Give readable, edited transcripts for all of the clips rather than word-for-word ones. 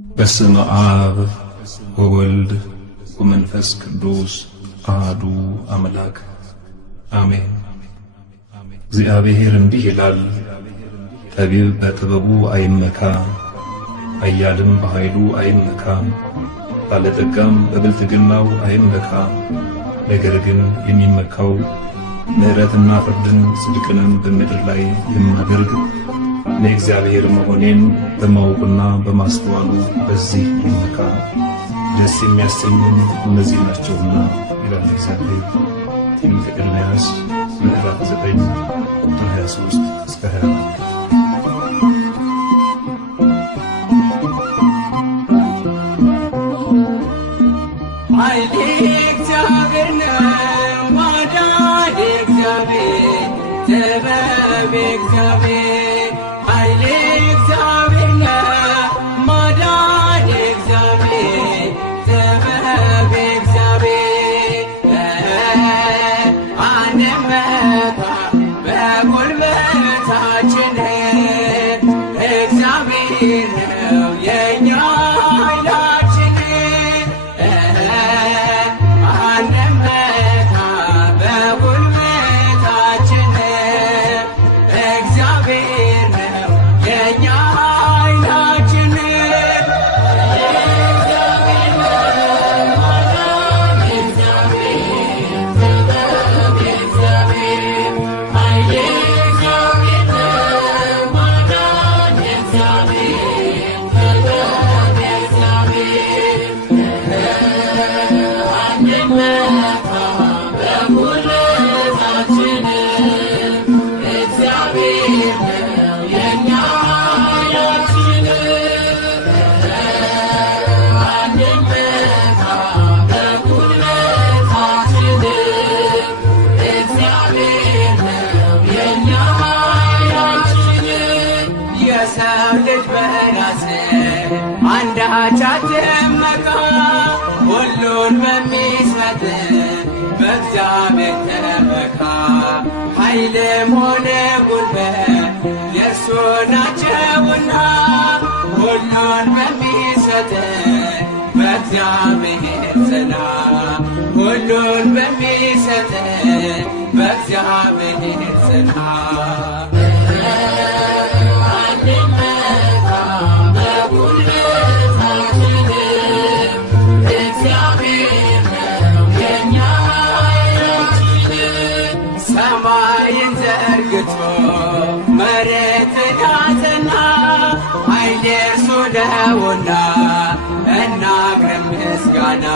በስመ አብ ወወልድ ወመንፈስ ቅዱስ አሐዱ አምላክ አሜን። እግዚአብሔር እንዲህ ይላል፣ ጠቢብ በጥበቡ አይመካ፣ ኃያልም በኃይሉ አይመካ፣ ባለጠጋም በብልጥግናው አይመካ። ነገር ግን የሚመካው ምሕረትና ፍርድን ጽድቅንም በምድር ላይ የማደርግ እኔ እግዚአብሔር መሆኔን በማወቁና በማስተዋሉ በዚህ ይመካ። ደስ የሚያሰኙን እነዚህ ናቸውና ይላል እግዚአብሔር። ትንቢተ ኤርምያስ ምዕራፍ 9 ቁጥር 23 እስከ 24። ኃይሌ እግዚአብሔር ነው፣ ማዳን እግዚአብሔር፣ ጥበብ እግዚአብሔር። ኃይሌ እግዚአብሔር ነው፣ ማዳን እግዚአብሔር፣ ጥበብ እግዚአብሔር። አንመካ በጉልበታችን፣ እግዚአብሔር ነው የኛ ኃይላችን። አንመካ በጉልበታችን፣ እግዚአብሔር ነው የኛ ኃይላችን። የሰው ልጅ በራስ አንዳች አትመካ፣ ሁሉን በሚሰጥ በእግዚአብሔር ተመካ። ኃይልም ሆነ ጉልበት የእርሱ ናቸውና፣ ሁሉን በሚሰጥ በእግዚአብሔር ጽና። ሁሉን በሚሰጥ በእግዚአብሔር ጽና። ሰማይን ዘርግቶ መሬትን ያጸና፣ ኃይል የእርሱ ነውና እናቅርብ ምስጋና።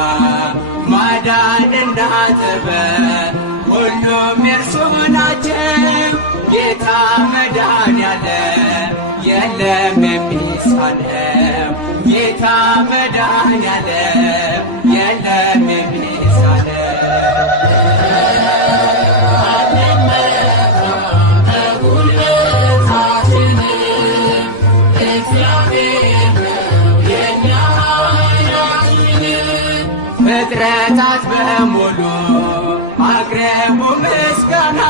ማዳንና ጥበብ ሁሉም የእርሱ ናቸው። ጌታ መድኃኔዓለም የለም የሚሳነው፣ ጌታ መድኃኔዓለም የለም የሚሳነው። ፍጥረታት በሙሉ አቅርቡ ምስጋና፣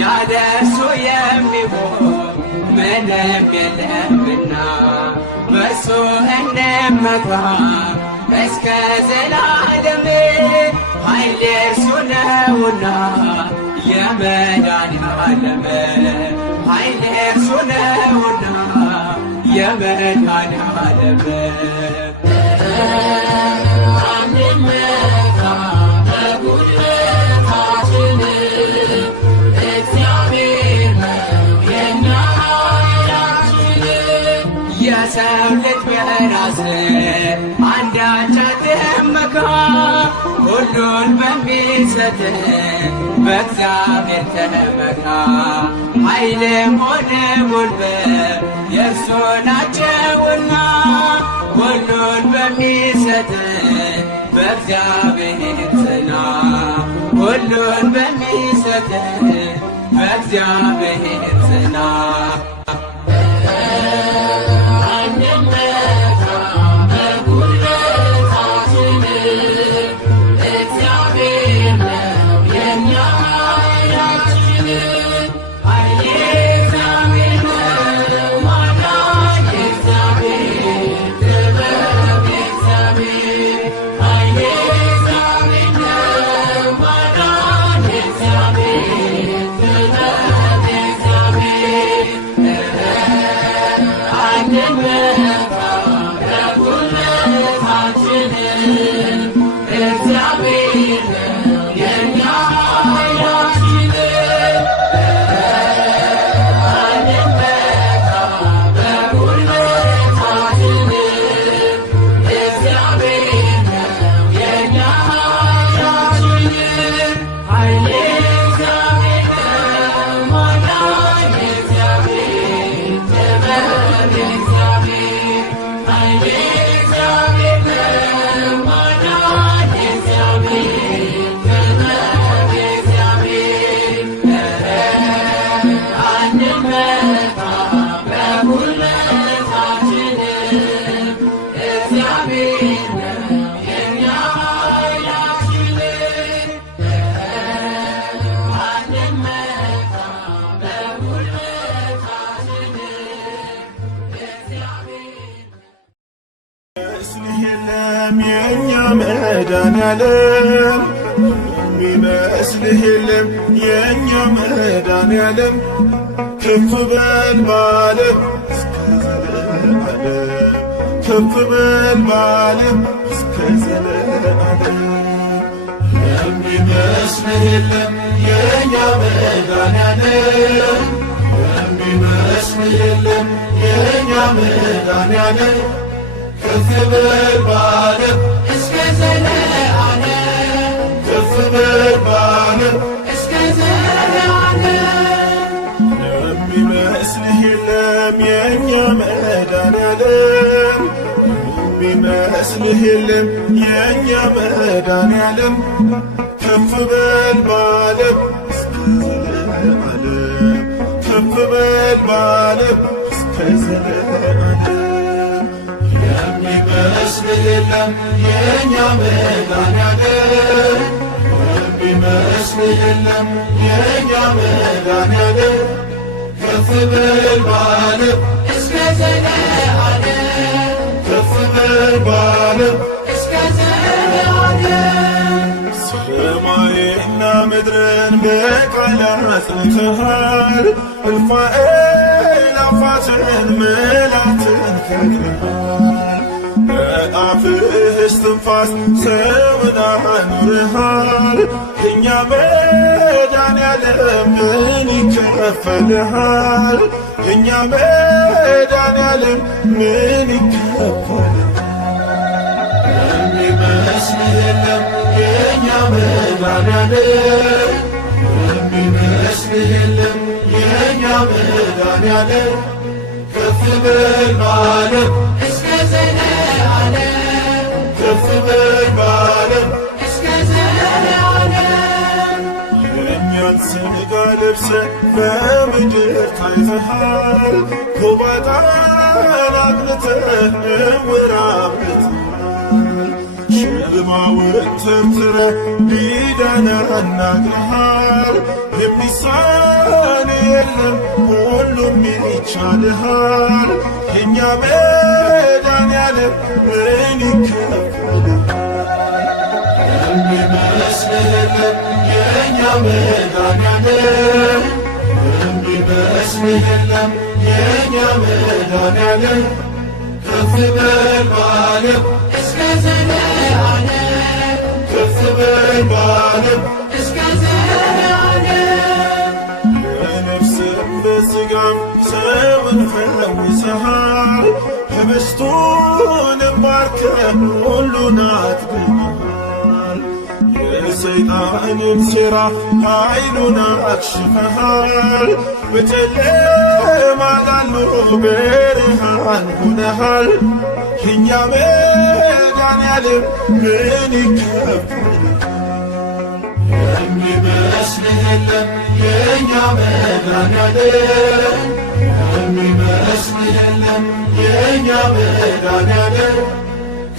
ያለ እርሱ የሚሆን ምንም የለምና። በእርሱ እንመካ እስከ ዘላለም፣ ኃይል የእርሱ ነውና የመድኃኔዓለም። ኃይል የእርሱ ነውና የመድኃኔዓለም። አንመካ በጉልበታችን፣ እግዚአብሔር ነው የኛ ኃይላችን። የሰው ልጅ በራስ አንዳች አትመካ፣ ሁሉን በሚሰጥ በእግዚአብሔር ተመካ። ኃይልም ሆነ ጉልበት የእርሱ ናቸውና፣ ሁሉን በሚሰጥ በእግዚአብሔር ጽና። ሁሉን በሚሰጥ በእግዚአብሔር ጽና። አንመካ በጉልበታችን፣ እግዚአብሔር ነው የኛ ኃይላችን። ኃይሌ እግዚአብሔር ነው፣ ማዳን እግዚአብሔር የኛ መድኃኒዓለም የሚመስልህ የለም የኛ መድኃኒዓለም ከፍ በል በዓለም እስከ ዘለዓለም ከፍ በል በዓለም እስከ ዘለዓለም የሚመስልህ የለም የኛ መድኃኒዓለም የሚመስልህ የለም የኛ መድኃኒዓለም ከፍ በል በዓለም እስከ ዘለዓለም ከፍ በል በዓለም እስከ ዘለዓለም የሚመስልህ የለም የኛ መድኃኒዓለም የሚመስልህ የለም የኛ መድኃኒዓለም ከፍ በል በዓለም እስከ ዘለዓለም ከፍ በል በዓለም እስከ ዘለዓለም የሚመስልህ የለም የኛ መድኃኒዓለም የሚመስልህ የለም የኛ መድኃኒዓለም ከፍ በል በዓለም እስከ ዘለዓለም ከፍ በል በዓለም እስከ ዘለዓለም ሰማይና ምድርን በቃል አጽንተሃል እልፍ አእላፋትን መላእክትን ፈጥረሃል በአፍህ እስትንፋስ ሰውን አኑረሃል የኛ መድኃኒዓለም ምን ይከፈልሃል የኛ መድኃኒዓለም ምን ይከፈልሃል የሚመስልህ የለም የኛ መድኃኒዓለም የሚመስልህ የለም የኛ መድኃኒዓለም ከፍ በል በዓለም እስከ ዘለዓለም ከፍ በል በዓለም እስከ ዘለዓለም የእኛን ሥጋ ለብሰህ በምድር ታይተሃል ጎባጣን አቅንተህ ዕውር አብርተሃል ሽልማውን ተርትረህ ዲዳን አናግረሃል የሚሳን የለም ሁሉም ይቻልሃል የኛ መድኃኒዓለም ምን ይከፈልሃል የሚመስልህ የለም የኛ መድኃኒዓለም የሚመስልህ የለም የኛ መድኃኒዓለም ከፍ በል በዓለም እስከ ዘለዓለም ከፍ በል በዓለም እስከ ዘለዓለም በነፍስም በሥጋም ሰውን ፈውሰሃል ህብስቱንም ባርከህ ሁሉን አጥግበሃል የሰይጣንን ሴራ ኃይሉን አክሽፈሃል በጨለማ ላሉ ብርሃን ሆነሃል የኛ መድኃኒዓለም ምን ይከፈልሃል የሚመስልህ የለም የኛ መድኃኒዓለም የሚመስልህ የለም የኛ መድኃኒዓለም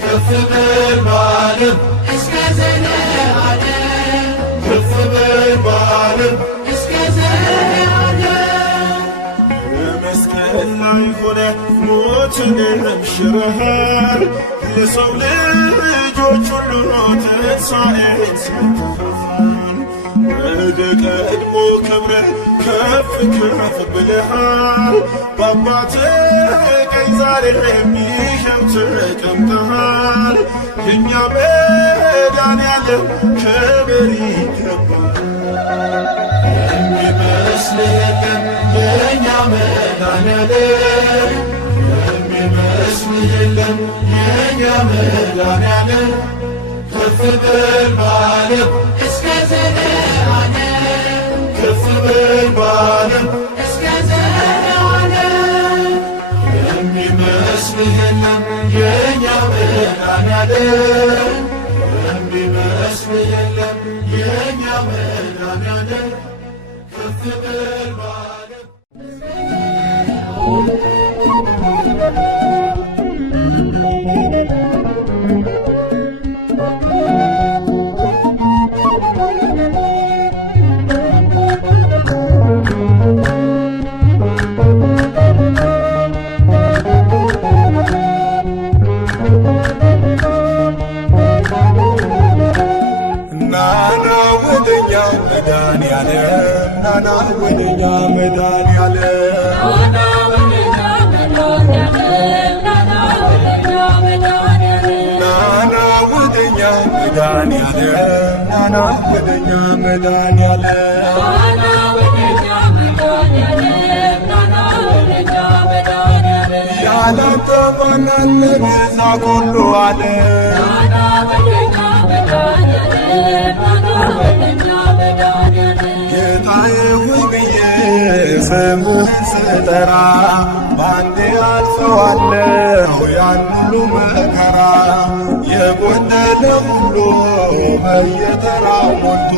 ከፍ በል በዓለም እስከ ዘለዓለም ከፍ በል በዓለም እስከ ዘለዓለም በመስቀል ላይ ሆነህ ሞትንም ሽረሃል ለሰው ልጆች ሁሉ ትንሣኤን ሰጥተሃል ወደ ቀድሞ ክብርህ ከፍ ከፍ ብለሃል በአባትህ ቀኝ ዛሬም ይኸው ተቀምጠሃል የኛ መድኃኒዓለም ክብር ይገባሃል የሚመስልህ የለም የኛ መድኃኒዓለም የሚመስልህ የለም የኛ መድኃኒዓለም ከፍ በል በዓለም እስከ ዘለዓለም ከፍ በል በዓለም እስከ ዘለዓለም የሚመስልህ የለም መድኃኒዓለም የሚመስል የለም የእኛ መድኃኒዓለም ከፍ በል በዓለም መድኃኒዓለም ናና ወደኛ መድኃኒዓለም ናና ወደኛ መድኃኒዓለም ናና ወደኛ መድኃኒዓለም ያላንተ ማን ቤዛ ኩሉ ዓለም ጌታዬ ሆይ ብዬ ስምህን ስጠራ ባንዴ አልፈዋለሁ ያን ሁሉ መከራ የጎደለ ሁሉ በየተራው ሞልቶ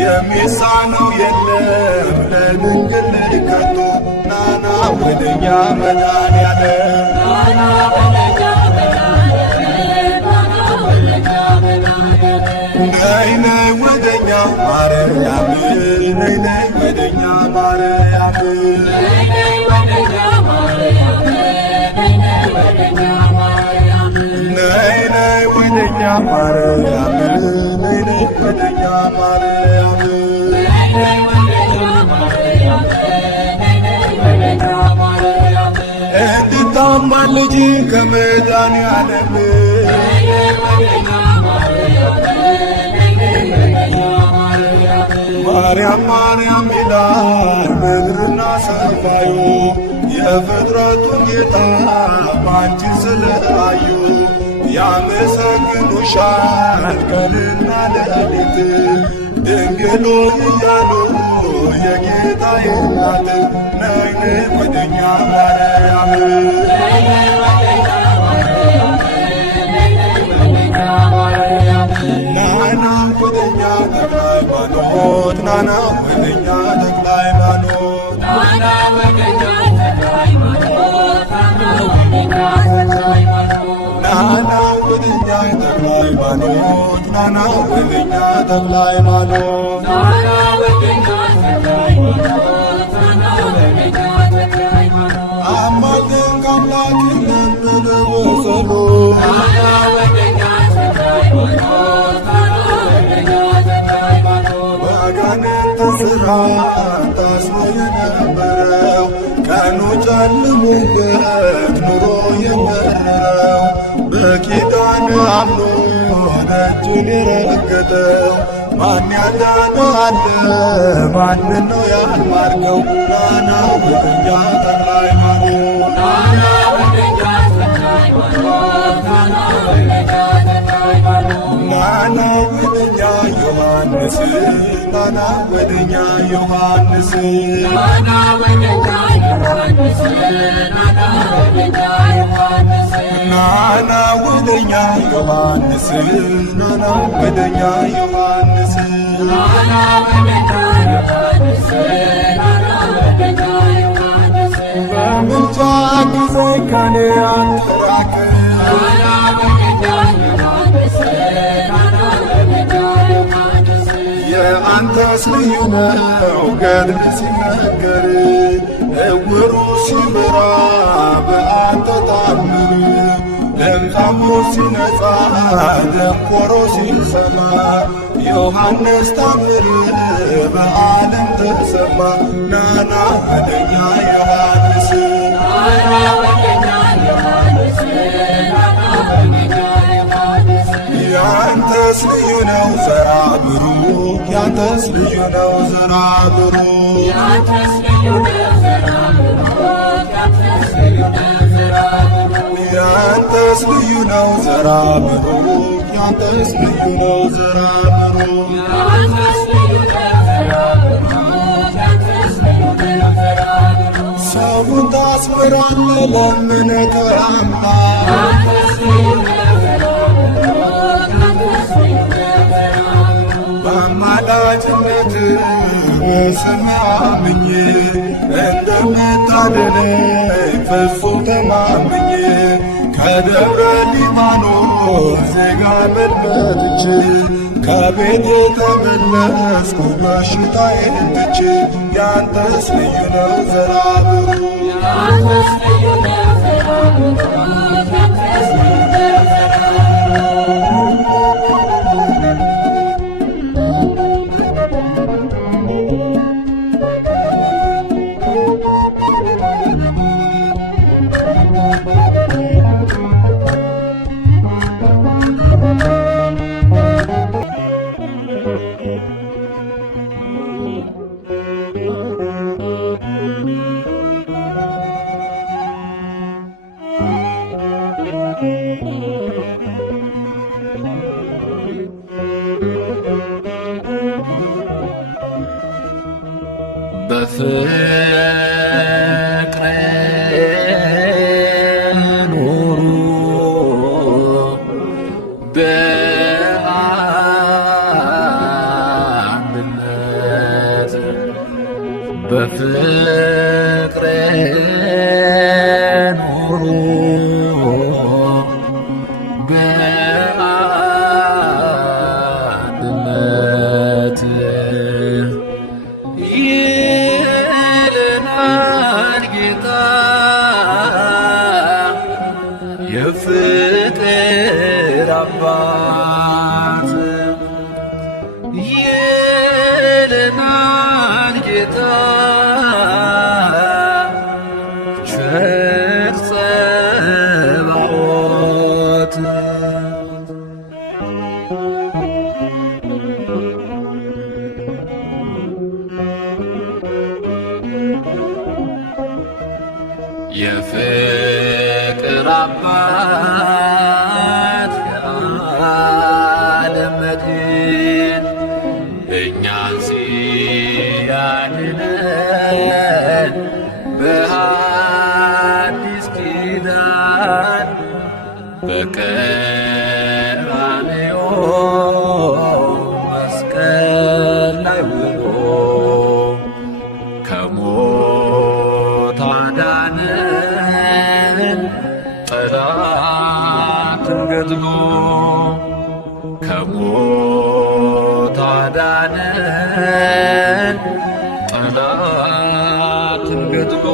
የሚሳነው የለም ለድንግል ከቶ ናና ወደኛ መድኃኒዓለም ነይ ነይ ወደኛ ማርያም ነይ ነይ ወደኛ ማርያም ነይ ነይ ወደኛ ማርያም ነይ ነይ ወደኛ ማርያም እንድታማልጅ ልጅ ከመድኃኒዓለም ማርያም ማርያም ይላል ምድርና ሰማዩ የፍጥረቱን ጌታ ባንቺ ስለአዩ ያመሰግኑሻል ቀንና ሌሊት ድንግል እያሉ የጌታዬ እናት ነይ ነይ ወደኛ ማርያም ናና ወደኛ ተክለ ሃይማኖት ናና ወደኛ ተክለ ሃይማኖት ናና ወደኛ ተክለ ሃይማኖት ናና ወደኛ ተክለ ሃይማኖት ናና ወደኛ ተክለ ሃይማኖት ናና ወደኛ ተክለ ሃይማኖት ናና ወደኛ ተክለ ሃይማኖት አማልደን ከአምላክ ለምን ወሰኑ ናና ወደኛ ተክለ ሃይማኖት ናና ወደኛ ተክለ ሃይማኖት በአጋንንት ስራት ታስሮ የነበረው ቀኑ ጨልሞበት ኑሮ የመረረው በኪዳን አምኖ ደጁን የረገጠው ማን ያዳነዋል? ማንን ነው ያልማርከው? ናና ወደኛ ተክለ ሃይማኖት ናና ወደኛ ተክለ ሃይማኖት ናና ወደኛ ተክለ ሃይማኖት ናና ወደኛ ዮሐንስ ናና ወደኛ ዮሐንስ ናና ወደኛ ዮሐንስ ናና ወደኛ ዮሐንስ ናና ወደኛ ዮሐንስ ናና ወደኛ ዮሐንስ ናና ወደኛ ዮሐንስ ናና ወደኛ ዮሐንስ በምልጃ ጊዜ ከኔ አትራቅ ናና ወደኛ ዮሐንስ ናና ወደኛ ዮሐንስ የአንተስ ልዩ ነው ገድል ሲነገር እውሩ ሲበራ በአንተ ታምር ለምጻሙ ሲነጻ ደንቆሮ ሲሰማ ዮሐንስ ታምር በዓለም ተሰማ ናና ወደኛ ዮሐንስ ናና ወደኛ ዮሐንስ ናና ወደኛ ዮሐንስ ያንተስ ልዩ ነው ዘራ ብሩክ ያንተስ ልዩ ነው ዘራ ብሩክ ያንተስ ልዩ ነው ዘራ ብሩክ ያንተስ ልዩ ነው ዘራ ብሩክ ያንተስ ልዩ ነው ዘራ ብሩክ ያንተስ ልዩ ነው ዘራ ብሩክ ያንተስ ልዩ ነው ዘራ ብሩክ ያንተስ ልዩ ነው ዘራ ብሩክ ሰውን ታስምራለህ ለምነህ ከአምላክ ያንተስ ልዩ ነው ዘራ በእሱ ተማምኜ ከደብረ ሊባኖስ ዜጋመድ መጥቼ ከቤቴ ተመለስኩ በሽታዬን ትቼ ያንተስ ልዩ ነው ዘላለሙ በፍቅር ኑሩ በአንድነት በፍቅር ኑሩ በአንድነት የፍቅር አባት ይለናል ጌታ ቸር ጸባዖት የፍቅር አባት የዓለም መድን እኛን ሲያድነን በሐዲስ ኪዳን በቀራንዮ መስቀል ላይ ውሎ ከሞት አዳነን ጠላትን ገድሎ ከሞት አዳነን ጠላትን ገድሎ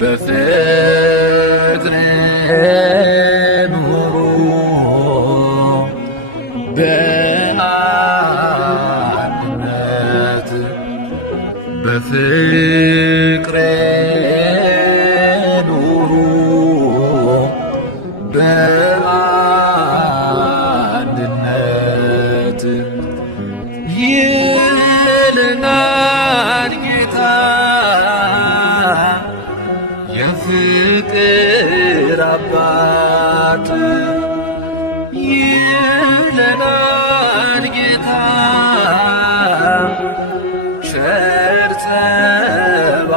በፍቅር ኑሩ በአንድነት በፍቅር ኑሩ በአንድነት ይለናል ጌታ የፍቅር አባት ይለናል ጌታ ቸር ጸባዖት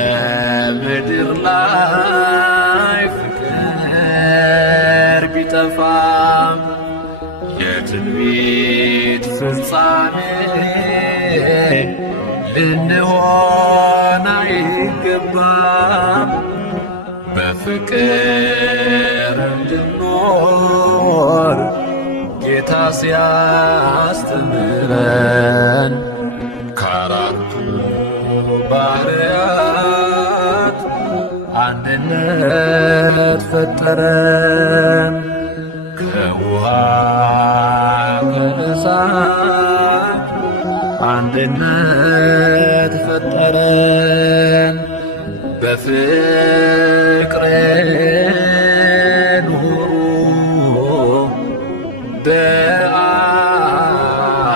በምድር ላይ ፍቅር ቢጠፋ የትንቢት ፍጻሜ ልንሆን አይገባም። በፍቅር እንድንኖር ጌታ ሲያስተምረን ከአራቱ ባህርያት አንድነት ፈጠረን። ከውሃ ከእሳት አንድነት ፈጠረን። በፍቅር ኑሩ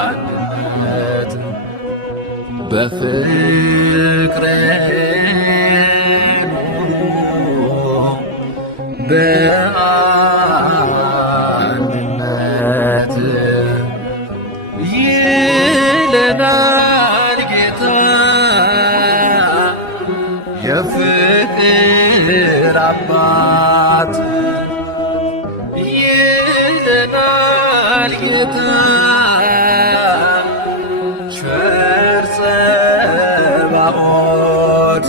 በአንድነት በፍቅር ኑሩ በአንድነት ይለናል ጌታ የፍቅር አባት ጌታ ቸር ጸባኦት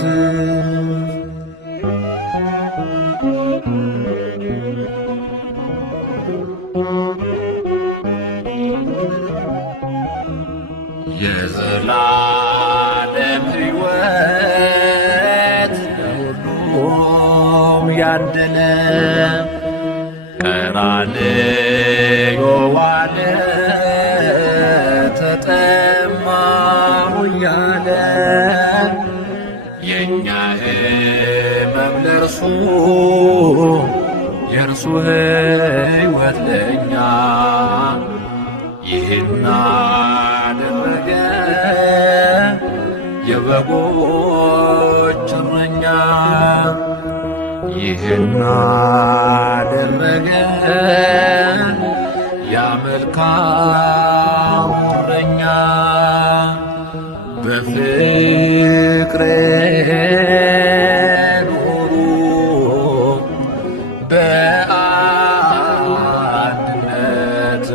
የዘላለም ሕይወት ለሁሉም ያደለ ቀራንዮ ዋለ ተጠማሁ እያለ የእኛ ሕመም ለእርሱ የእርሱ ሕይወት ለእኛ ይህን አደረገ የበጎች እረኛ ይህን አደረገ ያ መልካም እረኛ በፍቅር ኑሩ በአንድነት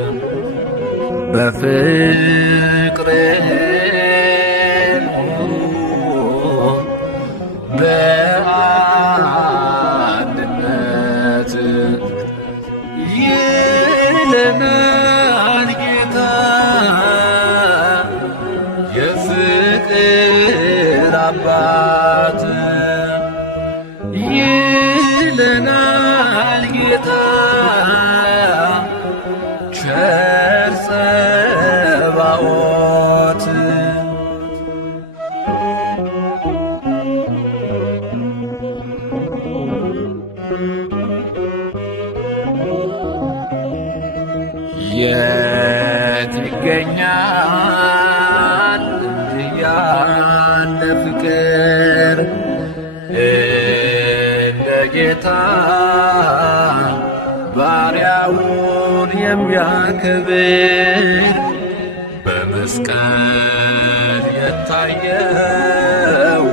በፍቅር ኑሩ በአንድነት ይለናል ጌታ የፍቅር አባት ይለናል ጌታ ቸር ጸባኦት የት ይገኛል እንዲህ ያለ ፍቅር እንደ ጌታ ባሪያውን የሚያከብር በመስቀል የታየው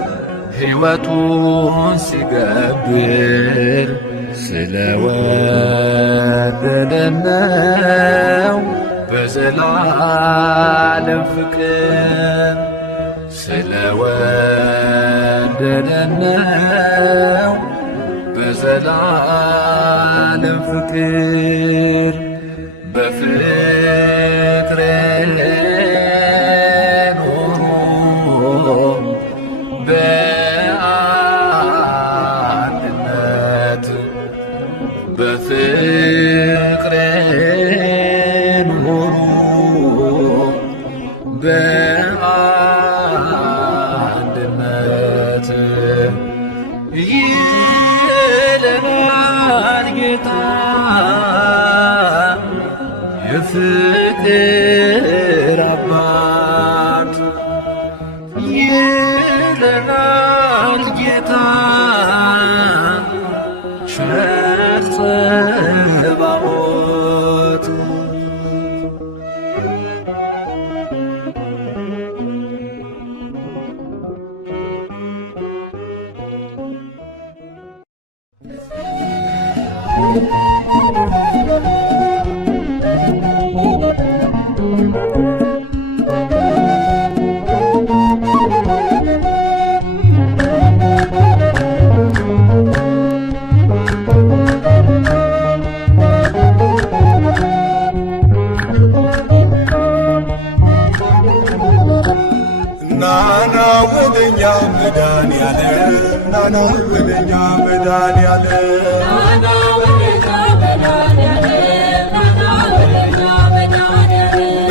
ሕይወቱን ሲገብር ስለወደደን ነው በዘላለም ፍቅር ስለወደደን ነው በዘላለም ፍቅር በፍቅር ኑሩ በአንድነት በፍቅር ኑሩ በአንድነት ይለናል ጌታ የፍቅር አባት ይለናል ጌታ ቸር ጸባኦት ናና ወደኛ መድኃኒዓለም ናና ወደኛ መድኃኒዓለም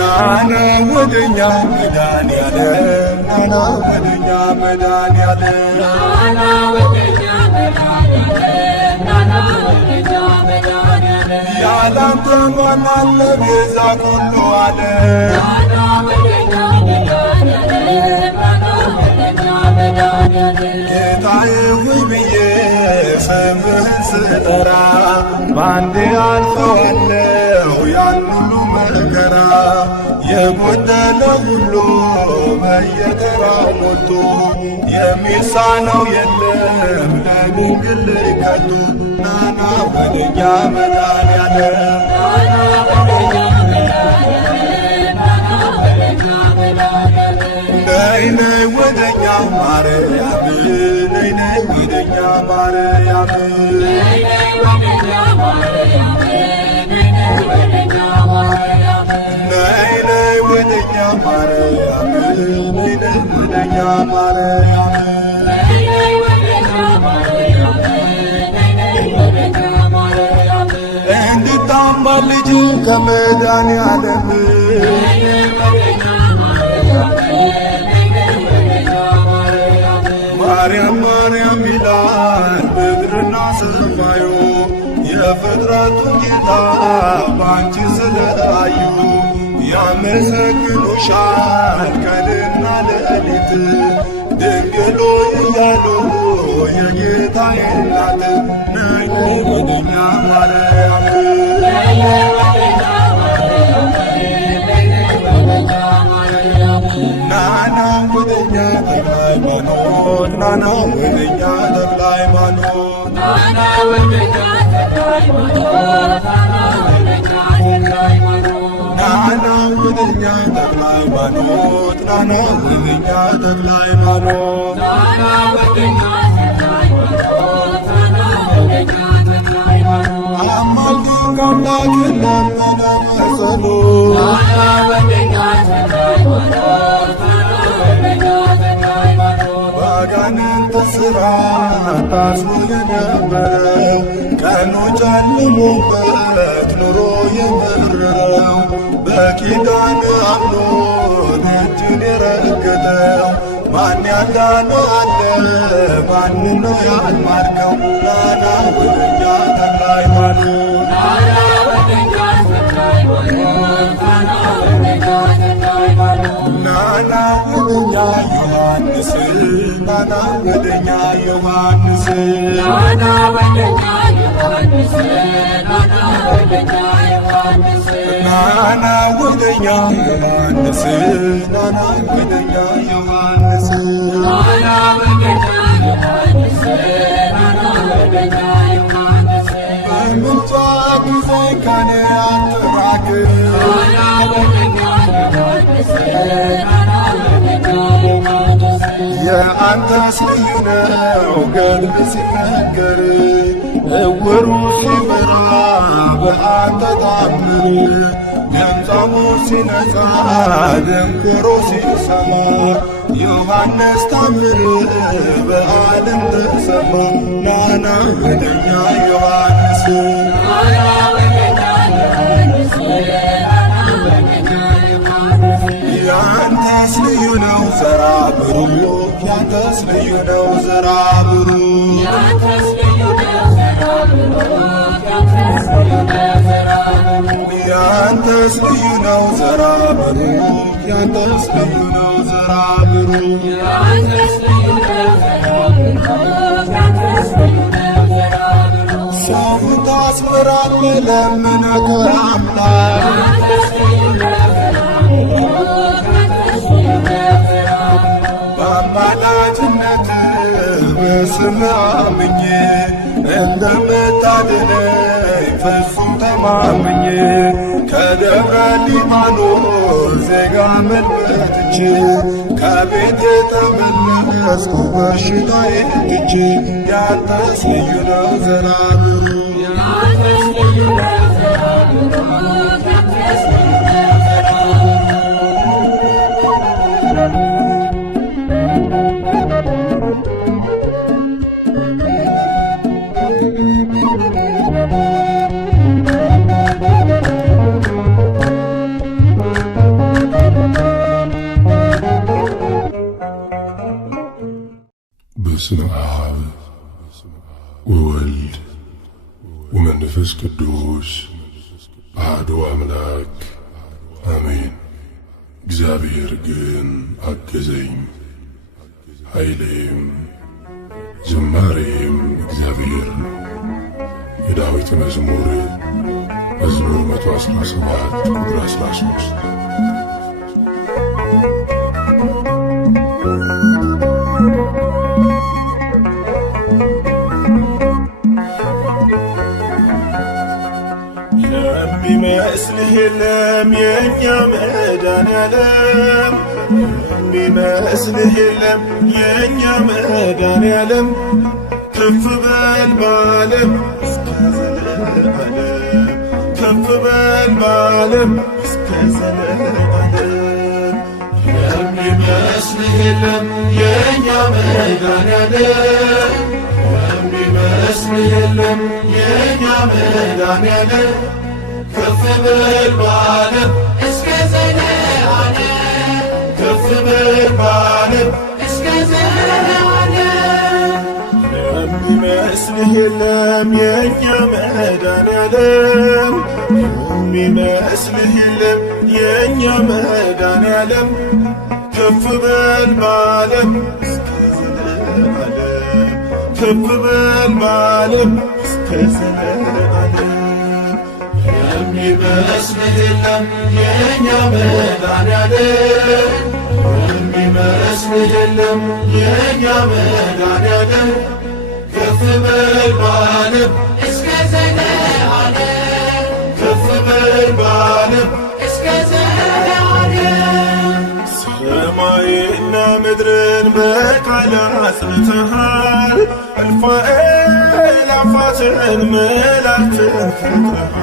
ናና ወደኛ መድኃኒዓለም ናና ወደኛ መድኃኒዓለም ያላንተ ማን አለ ቤዛ ኩሉ ዓለም ጌታዬ ሆይ ብዬ ስምህን ስጠራ ባንዴ አልፈዋለሁ ያን ሁሉ መከራ የጎደለ ሁሉ በየተራ ሞልቶ የሚሳነው የለም ለድንግል ከቶ ናና ወደኛ መድኃኒዓለም ነይ ነይ ወደኛ ማርያም ነይ ነይ ወደኛ ማርያም እንድታማልጅ ከመድኃኔዓለም ማርያም ማርያም ይላል ምድርና ሰማዩ የፍጥረቱ ጌታ ባንቺ ስለአዩ ያመሰግኑሻል ቀንና ሌሊት ድንግል እያሉ የጌታዬ እናት ነይ ወደኛ ማርያም ናና ወደኛ ተክለ ሃይማኖት ናና ወደኛ ተክለ ሃይማኖት ናና ወደኛ ተክለ ሃይማኖት ናና ወደኛ ተክለ ሃይማኖት ናና ወደኛ ተክለ ሃይማኖት ናና ወደኛ ተክለ ሃይማኖት አማልክን ከአምላክ ለመነ መሰሉ ናና ወደኛ ተክለ ሃይማኖት ባጋንንት ሥራት ታስሮ የነበረው ቀኑ ጨልሞበት ኑሮ የመረረው በኪዳን አምኖ ደጅን የረገጠው ማን ያዳነው አለ ማን ነው ያልማርከው ናና ወደኛ ተክለ ሃይማኖት ናና ወደኛ ተክለ ሃይማኖት ናና ወደኛ ዮሐንስ ናና ወደኛ ዮሐንስ ናና ወደኛ ዮሐንስ ናና ወደኛ ዮሐንስ ናና ወደኛ ዮሐንስ ናና ወደኛ ዮሐንስ ናና ወደኛ ዮሐንስ ናና ወደኛ ዮሐንስ በምልጃ ጊዜ ከኔ አትራቅ ናና ወደኛ ዮሐንስ ናና ወደኛ ዮሐንስ የአንተስ ልዩ ነው ገድል ሲነገር እውሩ ሲበራ በአንተ ታምር ለምጻሙ ሲነጻ ደንቆሮ ሲሰማ ዮሐንስ ታምር በዓለም ተሰማ ናና ወደኛ ዮሐንስ ናና ወደኛ ዮሐንስ ናና ወደኛ ዮሐንስ ያንተስ ልዩ ነው ዘራ ብሩክ ያንተስ ልዩ ነው ዘራ ብሩክ ያንተስ ልዩ ነው ዘራ ብሩክ ያንተስ ልዩ ነው ዘራ ብሩክ ያንተስ ልዩ ነው ዘራ ብሩክ ያንተስ ልዩ ነው ዘራ ብሩክ ያንተስ ልዩ ነው ዘራ ብሩክ ያንተስ ልዩ ነው ዘራ ብሩክ ሰውን ታስምራለህ ለምነህ ከአምላክ ያንተስ ልዩ ነው ዘራ ብሩክ ያንተስ ልዩ ነው ዘራ ብሩክ በአማላጅነት በስምህ አምኜ እንደምታድነኝ ፍጹም ተማምኜ ከደብረ ሊባኖስ ዜጋ መልበትቼ ከቤቴ ተመለስኩ በሽታዬን ትቼ ያንተስ ልዩ ነው ዘራ ብሩክ ያንተስ ልዩ ነው ዘራ ብሩክ ያንተስ ልዩ ነው ዘራ በስመ አብ ወወልድ ወመንፈስ ቅዱስ አሐዱ አምላክ አሜን። እግዚአብሔር ግን አገዘኝ፣ ኃይሌም ዝማሬም እግዚአብሔር ነው። የዳዊት መዝሙር መዝሙር 117 ቁጥር 13 የሚመስልህ የለም የእኛ መድኃኔዓለም የሚመስልህ የለም የእኛ መድኃኔዓለም ከፍ በል በዓለም እስከ ዘለዓለም ከፍ በል በዓለም እስከ ዘለዓለም የሚመስልህ የለም የእኛ መድኃኔዓለም የሚመስልህ የለም የእኛ መድኃኔዓለም ከፍ በል በዓለም እስከ ዘለዓለም ከፍ በል በዓለም እስከ ዘለዓለም የሚመስልህ የለም የእኛ መድኃኔዓለም የሚመስልህ የለም የእኛ መድኃኔዓለም ከፍ በል በዓለም እስከ ዘለዓለም ከፍ በል በዓለም እስከ ዘለዓለም የሚመስልህ የለም የእኛ መድኃኔዓለም የሚመስልህ የለም የእኛ መድኃኔዓለም ከፍ በል በዓለም እስከ ዘለዓለም ከፍ በል በዓለም እስከ ዘለዓለም ሰማይና ምድርን በቃል አጽንተሃል እልፍ አእላፋትን መላእክትን ፈጥረሃል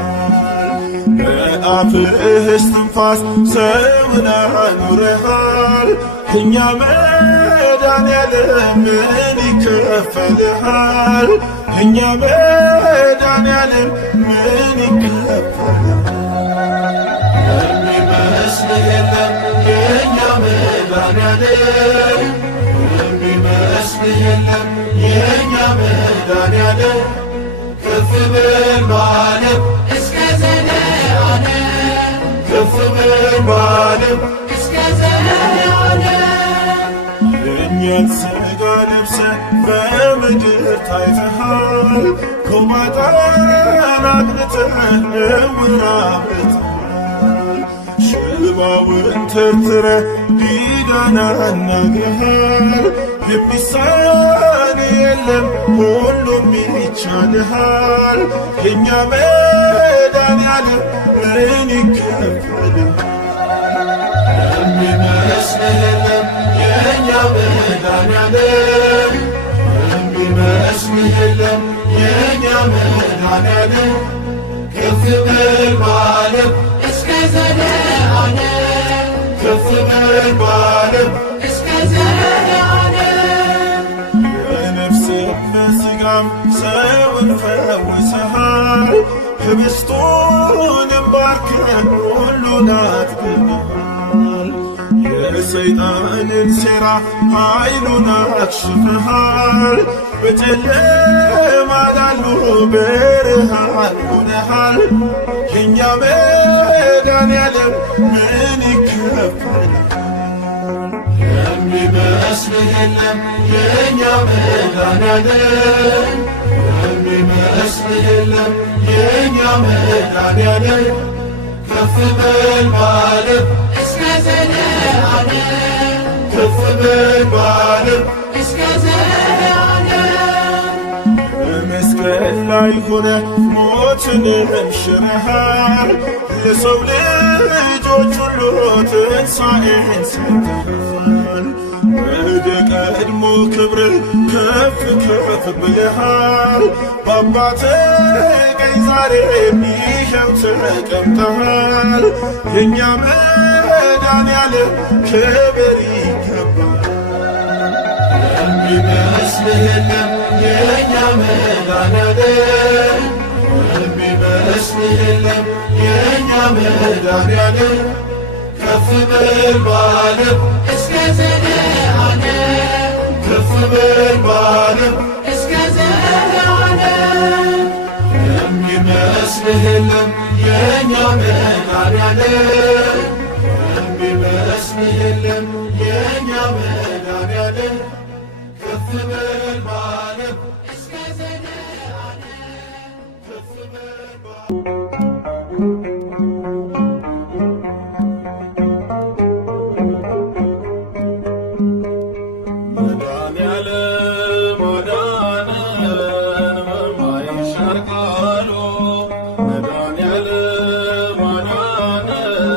በአፍህ እስትንፋስ ሰውን አኑረሃል እኛ መድኃኔዓለም ምን ይከፈልሃል እኛ መድኃኔዓለም ምን ይከፈልሃል የሚመስልህ የለም የእኛ መድኃኔዓለም የሚመስልህ የለም የእኛ መድኃኔዓለም ከፍ በል በዓለም እስከ ዘለዓለም ከፍ በል በዓለም እስከ ዘለዓለም የእኛን ሥጋ ለብሰህ በምድር ታይተሃል ጎባጣን አቅንተህ ዕውር አብርተሃል ሽባውን ተርትረህ ዲዳን አናግረሃል የሚሳን የለም ሁሉም ይቻልሃል የእኛ መድኃኔዓለም ምን ይከፈልሃል የሚመስልህ የለም የእኛ መድኃኔዓለም የሚመስልህ የለም የእኛ መድኃኔዓለም ከፍ በል በዓለም እስከ ዘለዓለም ከፍ በል በዓለም እስከ ዘለዓለም በነፍስም በሥጋም ሰውን ፈውሰሃል ህብስቱንም ባርከህ ሁሉን አጥግበሃል የሰይጣንን ሴራ ኃይሉን አክሽፈሃል በጨለማ ላሉ ብርሃን ሆነሃል የእኛ መድኃኔዓለም ምን ይከፈልሃል የሚመስልህ የለም የእኛ መድኃኔዓለም የሚመስልህ የለም የእኛ መድኃኔዓለም ከፍ በል በዓለም እስከ ዘለዓለም ከፍ በል በዓለም እስከ ዘለዓለም በመስቀል ላይ ሆነህ ሞትንም ሽረሃል ለሰው ልጆች ሁሉ ትንሣኤን ሰጥተሃል ወደ ቀድሞ ክብር ከፍ ከፍ ብለሃል በአባትህ ቀኝ ዛሬም ይኸው ተቀምጠሃል የእኛ መድኃኔዓለም ክብር ይገባሃል የሚመስልህ የለም የእኛ መድኃኔዓለም የሚመስልህ የለም የእኛ መድኃኔዓለም ከፍ በል በዓለም እስከ ዘለዓለም ከፍ በል በዓለም እስከ ዘለዓለም የሚመስልህ የለም የእኛ መድኃኔዓለም የሚመስልህ የለም የእኛ መድኃኔዓለም ከፍ በል በዓለም እስከ ዘለዓለም ከፍ በል መድኃኔዓለም አዳነን በማይሻር ቃሉ መድኃኔዓለም አዳነን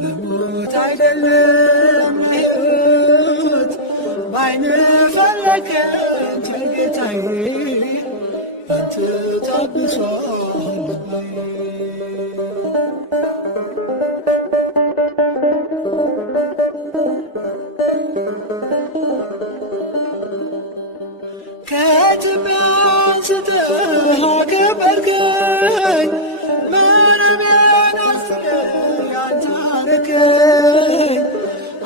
ለሞት አይደለም ሕይወት ባይነ ፈለገች ጌታዬ አንተ ታብሷል ከትቢያ አንስተህ አከበርከኝ መረቤን አስረህ አንተ አረከኝ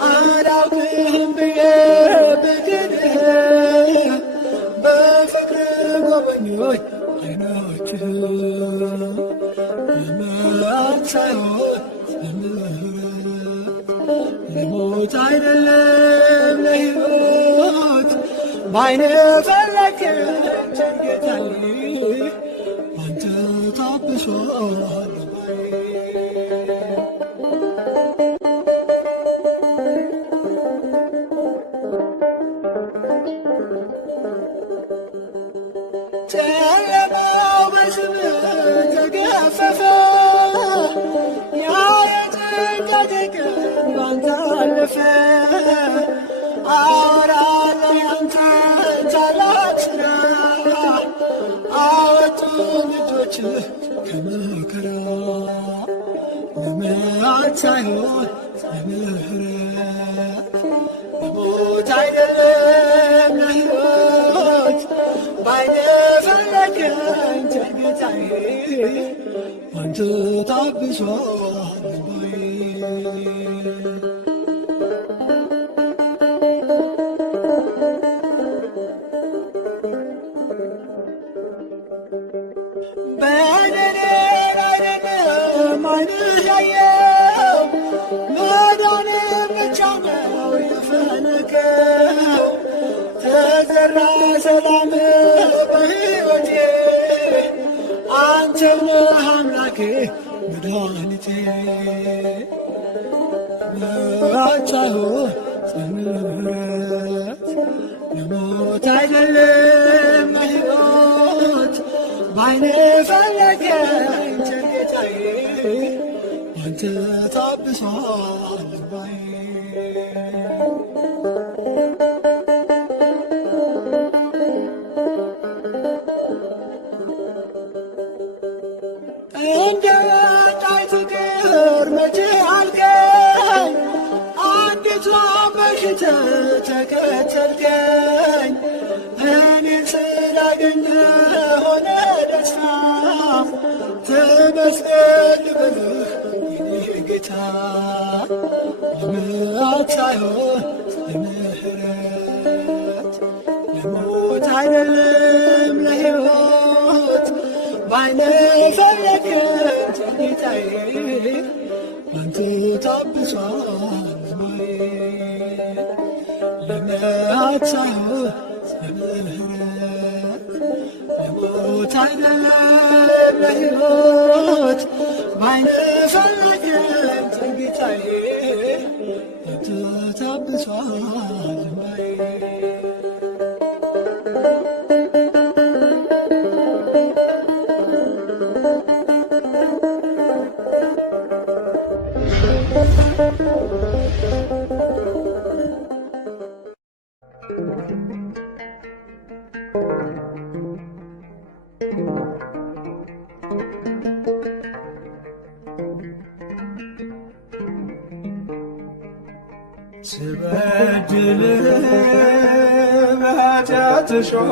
አላውቅህም ብዬ ብክድህ በፍቅር ጎበኞች ዓይኖችህ ለመዓት ሳይሆን ለሞት አይደለም ለሕይወት ባይነ ፈለገች ጌታዬ አንተ ታብሷል ጨለማው በስምህ ተገፈፈ ያ የጭንቀቴ ቀን ባንተ አለፈ አወራለሁ ያንተን ታላቅ ሥራ አወጡኝ እጆችህ ከመከራ ለመዓት ሳይሆን ለምሕረት ለሞት አይደለም ለሕይወት ባይነ ፈለገኝ ጌታዬ አንተ ታብሷል ልባዬ በደሌን አይደለም ዓይንህ ያየው መዳኔን ብቻ ነው የፈለገው ተዘራ ሰላምህ በሕይወቴ አንተ ነህ አምላኬ መድኃኒቴ መዓት ሳይሆን ምሕረት ለሞት አይደለም ለሕይወት ባይነ ፈለገኝ ጌታዬ አንተ ባንተ ታብሷል እንባዬ። እንደ ጣይቱ ቅር መቼ አልከኝ፣ አንዲቷ በሽታ ተከተልከኝ። እኔን ስላገኘ ሆነ ደስታ፣ ተመስገን ልበልህ የኔ ጌታ። ለምጽአት ሳይሆን ለምህረት፣ ለሞት አይደለም ለሕይወት ባይነ ፈለግከኝ ጌታዬ፣ ባንተ ታብሷል እንባዬ። ለምጽአት ሳይሆን ለምህረት፣ ለሞት አይደለም ለሕይወት ባይነ ፈለግከኝ ጌታዬ፣ ባንተ ታብሷል እንባዬ። ስበድል በኃጢአት እሾህ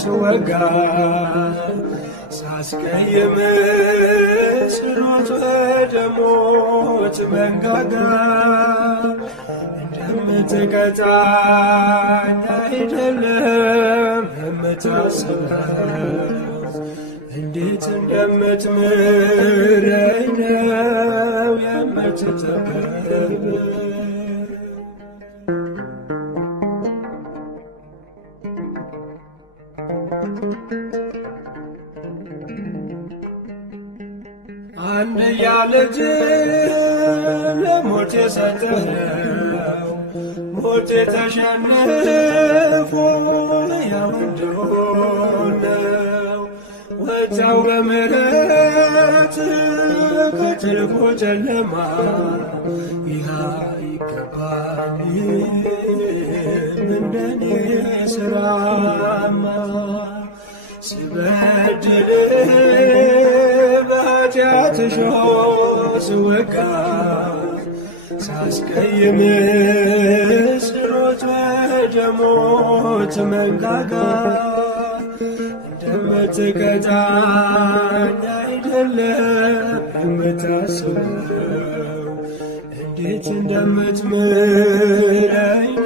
ስወጋ፣ ሳስቀይም ስሮጥ ወደ ሞት መንጋጋ፣ እንደምትቀጣኝ አይደለም የምታስበው፣ እንዴት እንደምትምረኝ ነው የምትጠበበው። አንድያ ልጅህን ለሞት የሰጠኸው፣ ሞት ተሸንፎ ሕያው እንድሆነው፣ ወጣው በምሕረት ከጥልቁ ጨለማ፣ ይህ አይገባኝም እንደኔ ሥራማ። ስበድል በኃጢአት እሾህ ስወጋ፣ ሳስቀይም ስሮጥ ወደ ሞት መንጋጋ፣ እንደምትቀጣኝ አይደለም የምታስበው፣ እንዴት እንደምትምረኝ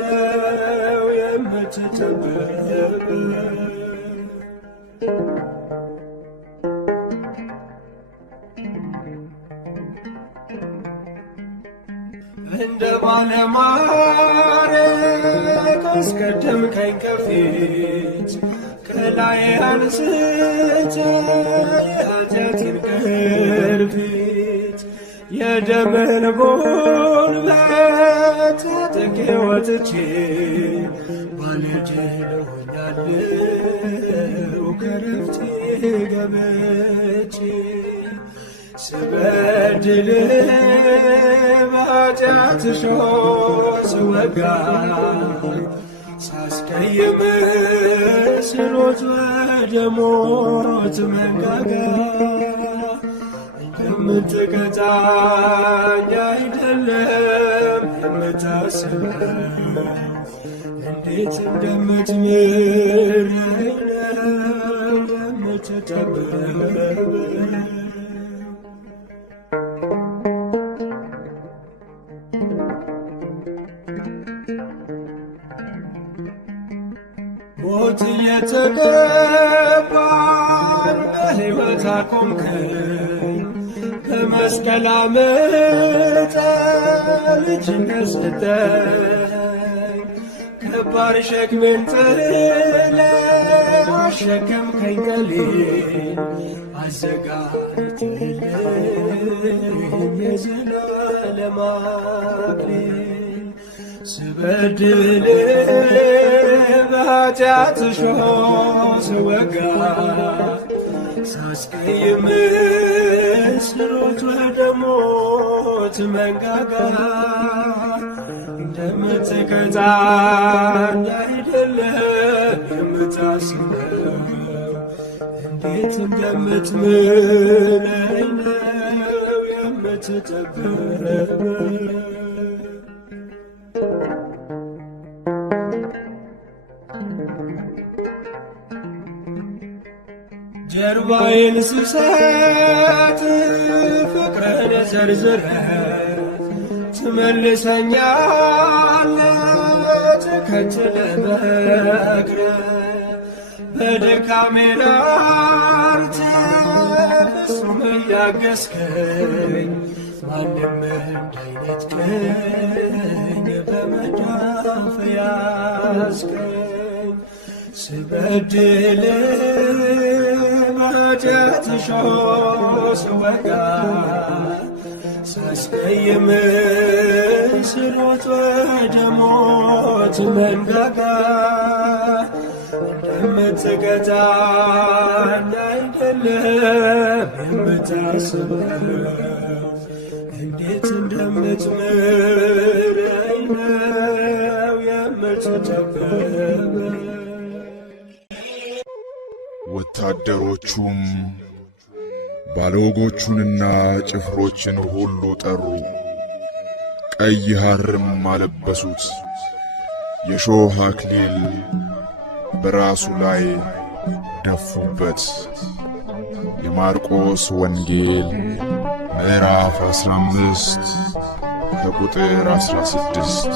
ነው የምትጠበበው። እንደ ባለማዕረግ አስቀደምከኝ ከፊት፣ ከላይ አንስተህ የኃጢአቴን ቅርፊት፣ የደምህን ጉልበት ታጥቄ ወጥቼ ባልጅህ ሆኛለሁ ከረፍቴ ገብቼ። ስበድል በኃጢአት እሾህ ስወጋ፣ ሳስቀይም ስሮጥ ወደ ሞት መንጋጋ፣ እንደምትቀጣኝ አይደለም የምታስበው፣ እንዴት እንደምትምረኝ ነው የምትጠበበው። ሞት እየተቀባኝ በሕይወት አቆምከኝ፣ በመስቀል አምጠህ ልጅነት ሰጠኝ። ከባድ ሸክሜን ጥለህ አሸከምከኝ ቀሌን፣ አዘጋጅተህልኝ የዘላለም አክሊል። ስበድል በኃጢአት እሾህ ስወጋ፣ ሳስቀይም ስሮጥ ወደ ሞት መንጋጋ እንደምትቀጣ እንዳይደለም የምታስበው እንዴት እንደምትምለኝ ነው የምትጠብቀው። ጀርባዬን ስሰጥ ፍቅርን ዘርዝረ ትመልሰኛለህ ተከትለህ በእግረ በድካሜ ላርተህ ፍጹም እያገዝከኝ ማንም እንዳይነጥቀኝ በመዳፍ ያዝከኝ። ስበድል በኃጢአት እሾህ ስወጋ ሳስቀይም ስሮጥ ወደ ሞት መንጋጋ እንደምትቀጣኝ አይደለም የምታስበው እንዴት እንደምትምረኝ ነው የምትጠብቀው። ወታደሮቹም ባለወጎቹንና ጭፍሮችን ሁሉ ጠሩ፣ ቀይ ሐርም አለበሱት፣ የሾህ አክሊል በራሱ ላይ ደፉበት። የማርቆስ ወንጌል ምዕራፍ 15 ከቁጥር 16።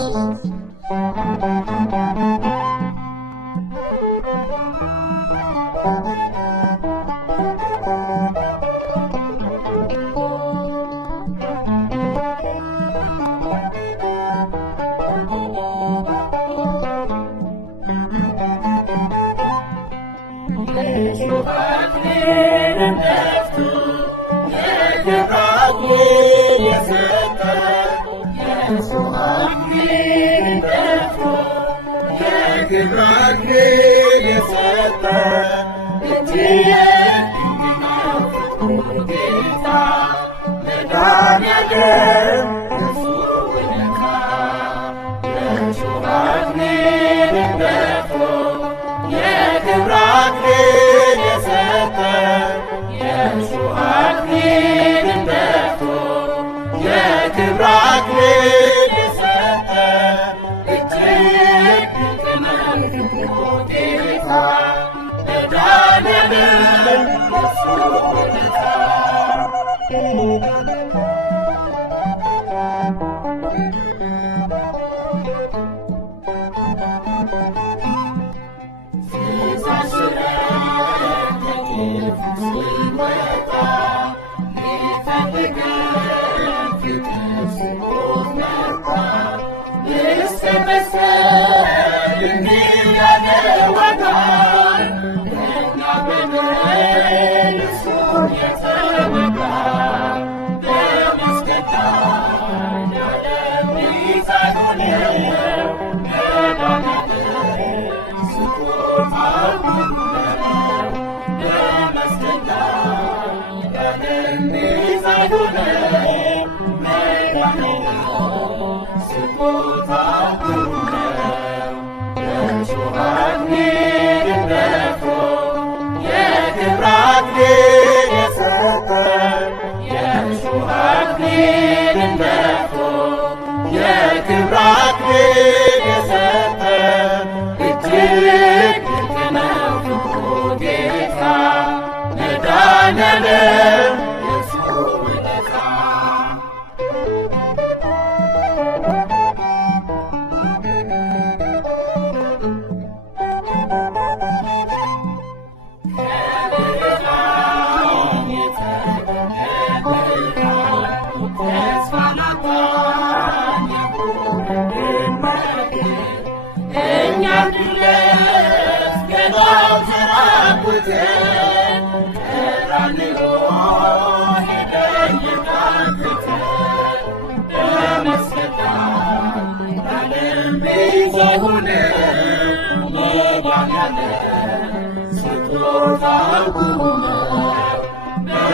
Sukota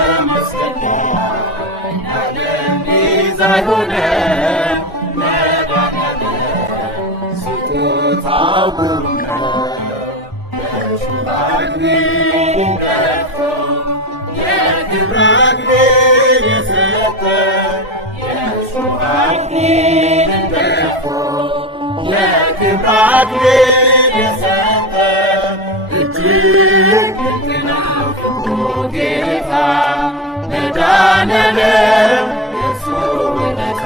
በመስቀል ዓለም ቤዛ ሆነ መድኃኒዓለም ስጦታው ግሩም ነው። በእሾህ አክሊል ደፍቶ የክብር አክሊል የሰጠ የእሾህ አክሊልን ደፍቶ የክብር አክሊል የሰጠ እጅግ ድንቅ ነው ጌታ መድኃኒዓለም የእርሱ ውለታ።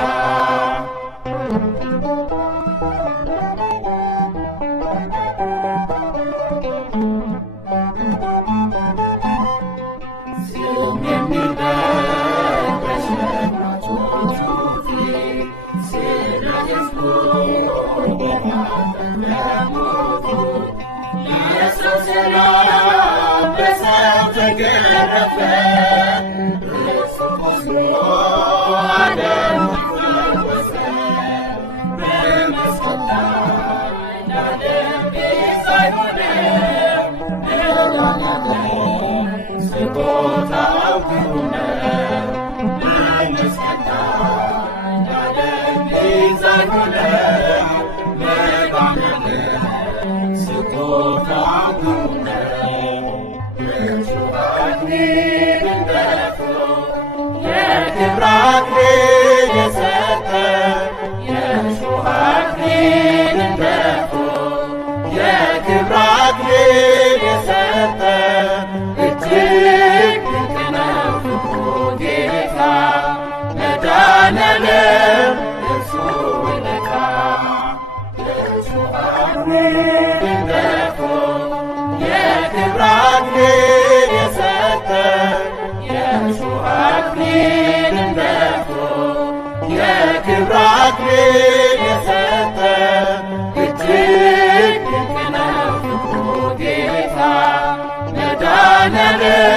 ስም የሚረበሽ በሸማቾቹ ፊት ስለ ሕዝቡ ለሞቱ ለሰው ሰላም በሰው ተገረፈ እርሱ ቆስሎ ዓለሙን ፈወሰ። በመስቀል ላይ ለዓለም ቤዛ ሆነ መድኃኒዓለም ስጦታው ግሩም ነው። በመስቀል ላይ ለዓለም ቤዛ ሆነ መድኃኒዓለም ስጦታው ግሩም ነው። የእሾህ አክሊልን ደፍቶ የክብር አክሊል የሰጠ የእሾህ አክሊልን ደፍቶ የክብር አክሊል የሰጠ እጅግ ድንቅ ነው ጌታ መድኃኒዓለም የእርሱ ውለታ። የእሾህ አክሊልን ደፍቶ የክብር አክሊል የሰጠ የእሾህ አክሊልን ደፍቶ የክብር አክሊል የሰጠ እጅግ ድንቅ ነው ጌታ መድኃኒዓለም